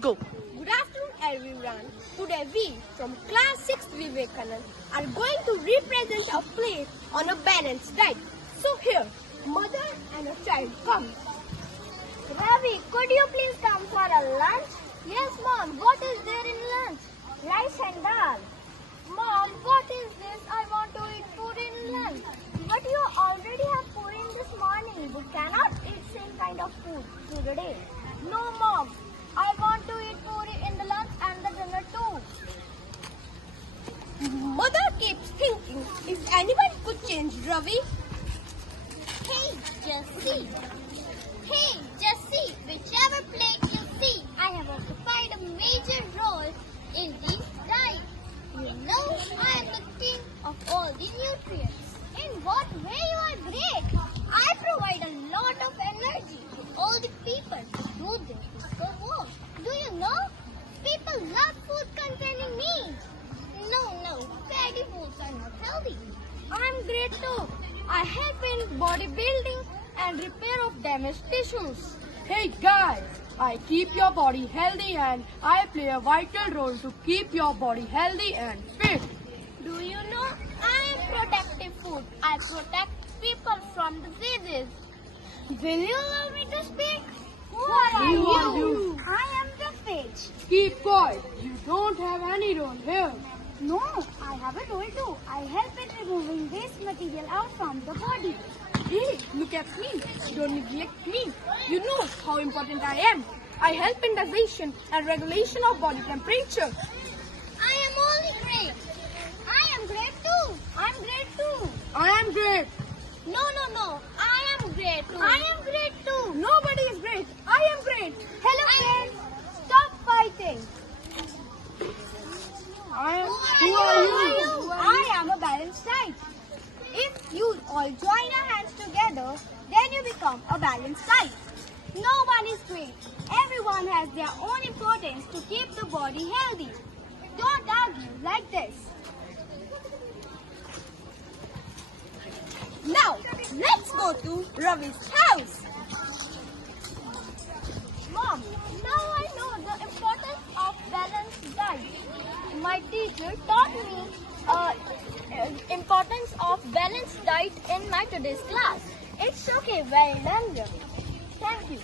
Go. Good afternoon, everyone. Today we, from class 6 Vivekananda, are going to represent a play on a balanced diet. So here, mother and a child come. Ravi, could you please come for a lunch? Yes, Mom. What is there in lunch? Rice and dal. Mom, what is this? I want to eat food in lunch. But you already have food in this morning. We cannot eat same kind of food today. No, Mom. I want to eat food in the lunch and the dinner too. Mother keeps thinking, if anyone could change Ravi. Hey, Jessie. Hey, Jessie. Whichever plate you see, I have occupied a major role in this diet. You know, I am the king of all the nutrients. In what way you are great? I provide a lot of energy to all the people who do their physical work. Do you know? People love food containing meat. No, fatty foods are not healthy. I'm great too. I help in bodybuilding and repair of damaged tissues. Hey guys, I keep your body healthy and I play a vital role to keep your body healthy and fit. Do you know? I am protective food. I protect people from diseases. Will you allow me to speak? Who are you? I am the fish. Keep quiet, you don't have any role here. No, I have a role too. I help in removing waste material out from the body. Hey, look at me. Don't neglect me. You know how important I am. I help in digestion and regulation of body temperature. I am only great. I am great too. I'm great too. I am great. No. I am great too. I am great too. Nobody is great. I am great. Hello friends. Stop fighting. Who are you? I am a balanced diet. If you all join our hands together, then you become a balanced diet. No one is great. Everyone has their own importance to keep the body healthy. Don't argue like this. Now, let's go to Ravi's house. Mom, now I know the importance of balanced diet. My teacher taught me importance of balanced diet in my today's class. It's okay, well done, Ravi. Thank you.